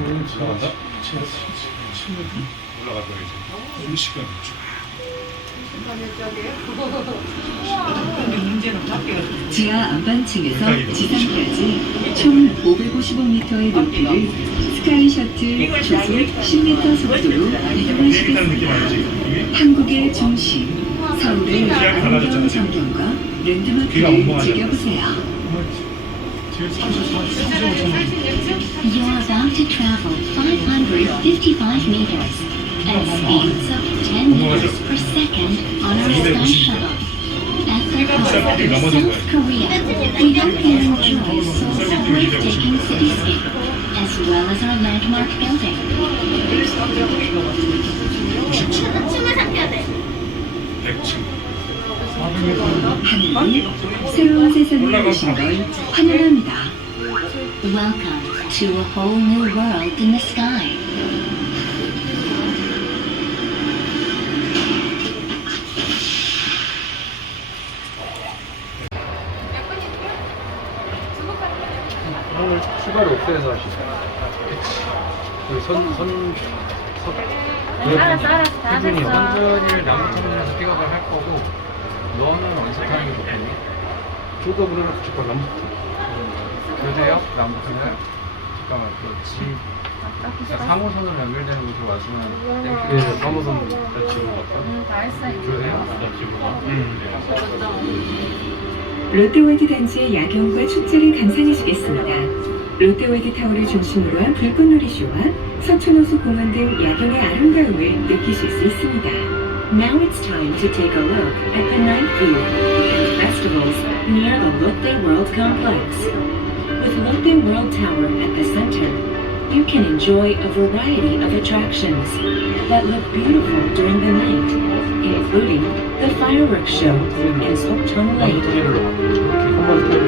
올라간다? 올라가다 이제 1시간 쭉. 지하 안반층에서 지상까지 총 555m의 높이를 스카이 셔틀 조속 10m 속도로 일단 느낌 이동하시겠습니다. 알지? 한국의 중심, 서울의 아름다운 전경과 귀가 랜드마크를. 즐겨보세요. 제일 34, 35점. meters at speeds of 10 meters per second on our sky shuttle. At the heart of South Korea, we hope you enjoy Seoul's breathtaking cityscape, as well as our landmark building. 춤을 삼켜야 돼. 100층. 하늘이 새로운 세상에 오신 걸 환영합니다. Welcome to a whole new world in the sky. 향을 추가로 없애서 하시죠. 그 선, 선, 선. 네, 네, 알았어, 알았어. 다 그분이 됐어. 원전을 나무 통로에서 픽업을 할 거고, 너는 어디서 타는 게 좋겠니? 조금 우리는 직접 남북. 교대역 나무 통로? 잠깐만, 그 지, 그 사무선으로 연결되는 곳으로 와주면 음. 예, 땡큐. 사무선 같이 올라가. 응, 다 했어. 교대역? 같이 올라가. 음. 음. 롯데월드 단지의 야경과 축제를 감상해주겠습니다. 롯데월드 타워를 중심으로 한 불꽃놀이쇼와 서촌호수 공원 등 야경의 아름다움을 느끼실 수 있습니다. Now it's time to take a look at the night view and festivals near the Lotte World Complex. With Lotte World Tower at the center, you can enjoy a variety of attractions that look beautiful during the night, including the fireworks show in Sokchon Lake. 한번